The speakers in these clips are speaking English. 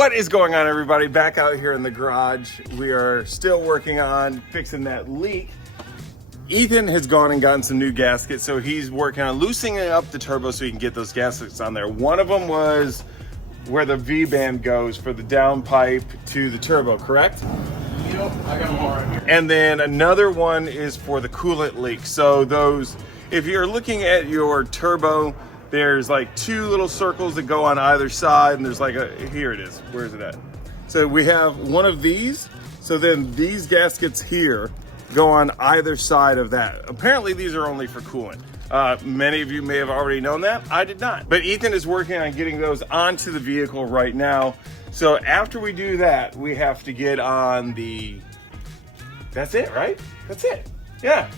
What is going on, everybody? Back out here in the garage. We are still working on fixing that leak. Ethan has gone and gotten some new gaskets, so he's working on loosening up the turbo so he can get those gaskets on there. One of them was where the V-band goes for the downpipe to the turbo, correct? Yep, I got them all right here. And then another one is for the coolant leak. So those, if you're looking at your turbo, there's like two little circles that go on either side, and there's like a, here it is, where is it at? So we have one of these, so then these gaskets here go on either side of that. Apparently these are only for coolant. Many of you may have already known that, I did not. But Ethan is working on getting those onto the vehicle right now. So after we do that, we have to get on the, that's it, right? That's it, yeah.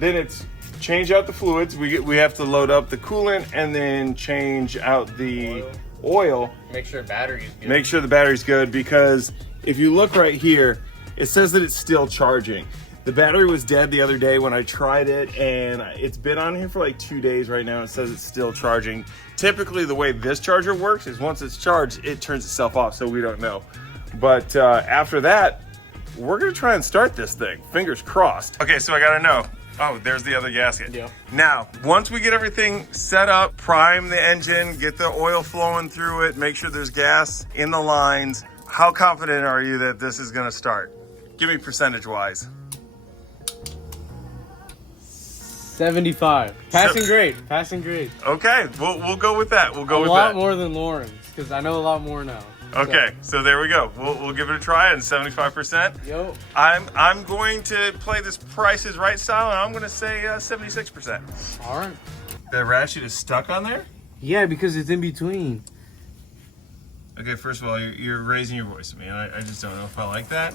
Then it's change out the fluids. We have to load up the coolant and then change out the oil. Make sure battery's good. Make sure the battery's good, because if you look right here, it says that it's still charging. The battery was dead the other day when I tried it, and it's been on here for like 2 days right now. It says it's still charging. Typically the way this charger works is once it's charged, it turns itself off, so we don't know. But after that, we're gonna try and start this thing. Fingers crossed. Okay, so I gotta know. Oh, there's the other gasket. Yeah. Now, once we get everything set up, prime the engine, get the oil flowing through it, make sure there's gas in the lines, how confident are you that this is gonna start? Give me percentage-wise. 75. Passing grade. Passing grade. Okay, we'll go with that. We'll go with A lot that. more than Lauren's, because I know a lot more now. Okay, so there we go. We'll give it a try and 75%. Yo. I'm going to play this Price is Right style, and I'm going to say 76%. All right. The ratchet is stuck on there? Yeah, because it's in between. Okay, first of all, you're raising your voice to me, and I just don't know if I like that.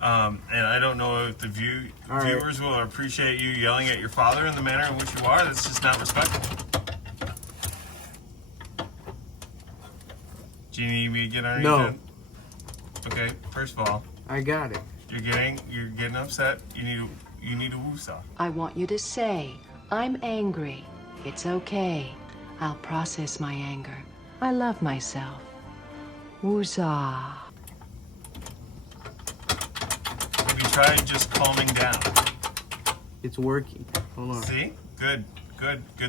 And I don't know if the viewers will appreciate you yelling at your father in the manner in which you are. That's just not respectful. Do you need me to get underneath No. it? Okay, first of all, I got it. you're getting upset. You need a woosah. I want you to say, I'm angry. It's okay. I'll process my anger. I love myself. Woozah. Have you tried just calming down? It's working. Hold on. See? Good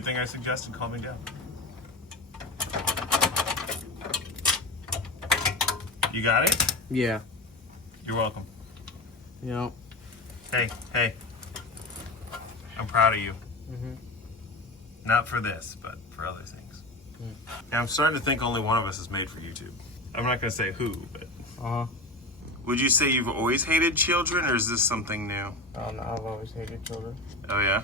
thing I suggested calming down. You got it? Yeah. You're welcome. Yep. Hey. I'm proud of you. Mm-hmm. Not for this, but for other things. Now, I'm starting to think only one of us is made for YouTube. I'm not going to say who, but... Uh-huh. Would you say you've always hated children, or is this something new? Oh, no, I've always hated children. Oh, yeah?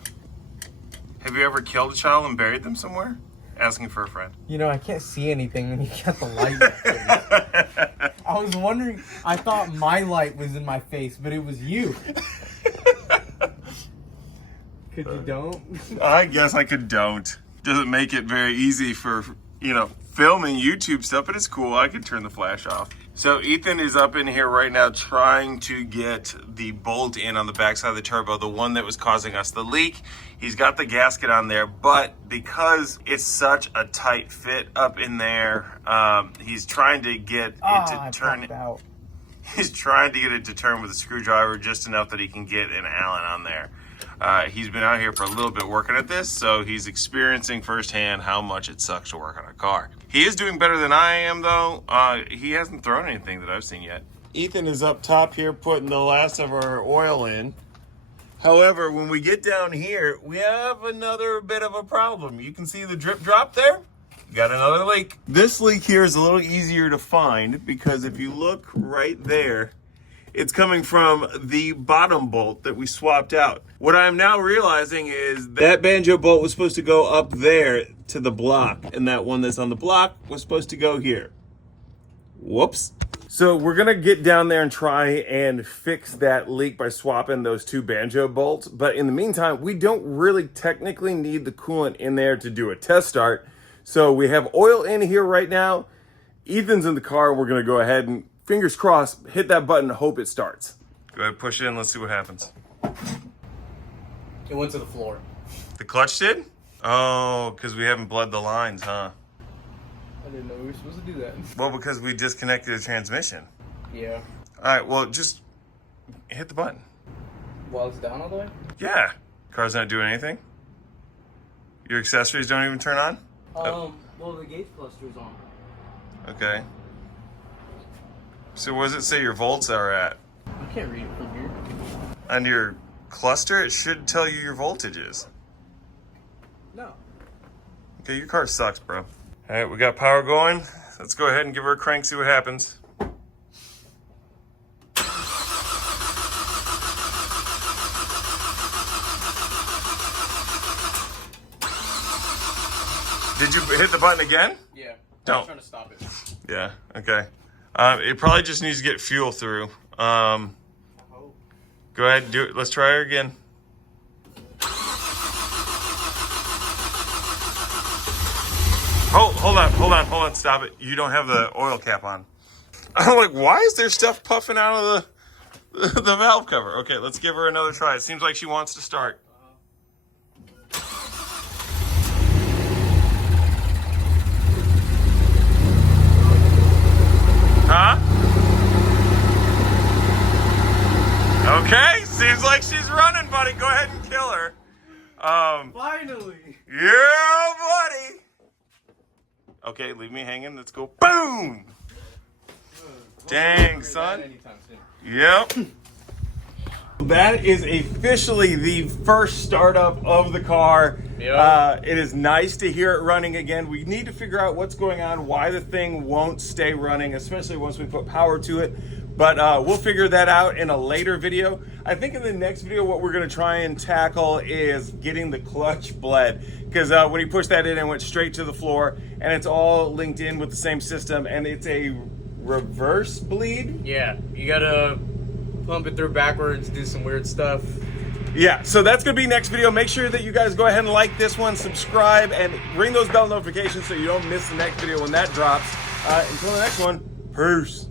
Have you ever killed a child and buried them somewhere? Asking for a friend. You know, I can't see anything when you got the light. I was wondering, I thought my light was in my face, but it was you. Could you don't? I guess I could don't. Doesn't make it very easy for, filming YouTube stuff, but it's cool. I could turn the flash off. So Ethan is up in here right now trying to get the bolt in on the backside of the turbo, the one that was causing us the leak. He's got the gasket on there, but because it's such a tight fit up in there, he's trying to get it to turn. He's trying to get it to turn with a screwdriver just enough that he can get an Allen on there. He's been out here for a little bit working at this, so he's experiencing firsthand how much it sucks to work on a car. He is doing better than I am, though. He hasn't thrown anything that I've seen yet. Ethan is up top here putting the last of our oil in. However, when we get down here, we have another bit of a problem. You can see the drip drop there. Got another leak. This leak here is a little easier to find because if you look right there, it's coming from the bottom bolt that we swapped out. What I'm now realizing is that banjo bolt was supposed to go up there to the block, and that one that's on the block was supposed to go here. Whoops. So we're gonna get down there and try and fix that leak by swapping those two banjo bolts. But in the meantime, we don't really technically need the coolant in there to do a test start. So we have oil in here right now. Ethan's in the car. We're gonna go ahead and, fingers crossed, hit that button and hope it starts. Go ahead, push it in. Let's see what happens. It went to the floor. The clutch did? Oh, because we haven't bled the lines, huh? I didn't know we were supposed to do that. Well, because we disconnected the transmission. Yeah. All right, well, just hit the button. While it's down all the way? Yeah. Car's not doing anything. Your accessories don't even turn on? Well, the gauge cluster's on. Okay. So what does it say your volts are at? I can't read it from here. On your cluster, it should tell you your voltages. No. Okay, your car sucks, bro. All right, we got power going. Let's go ahead and give her a crank, see what happens. Did you hit the button again? Yeah. Don't. I'm trying to stop it. Yeah, okay. It probably just needs to get fuel through. Go ahead and do it. Let's try her again. Hold on, stop it. You don't have the oil cap on. I'm like, why is there stuff puffing out of the valve cover? Okay, let's give her another try. It seems like she wants to start. Huh? Okay, seems like she's running, buddy. Go ahead and kill her. Finally! Yeah, buddy. Okay, leave me hanging. Let's go. Boom! Dang, son. Yep. That is officially the first startup of the car. Yep. It is nice to hear it running again. We need to figure out what's going on, why the thing won't stay running, especially once we put power to it. But we'll figure that out in a later video. I think in the next video, what we're going to try and tackle is getting the clutch bled. Because when you push that in, it went straight to the floor. And it's all linked in with the same system. And it's a reverse bleed. Yeah, you gotta pump it through backwards, do some weird stuff. Yeah, so that's going to be next video. Make sure that you guys go ahead and like this one, subscribe, and ring those bell notifications so you don't miss the next video when that drops. Until the next one, peace.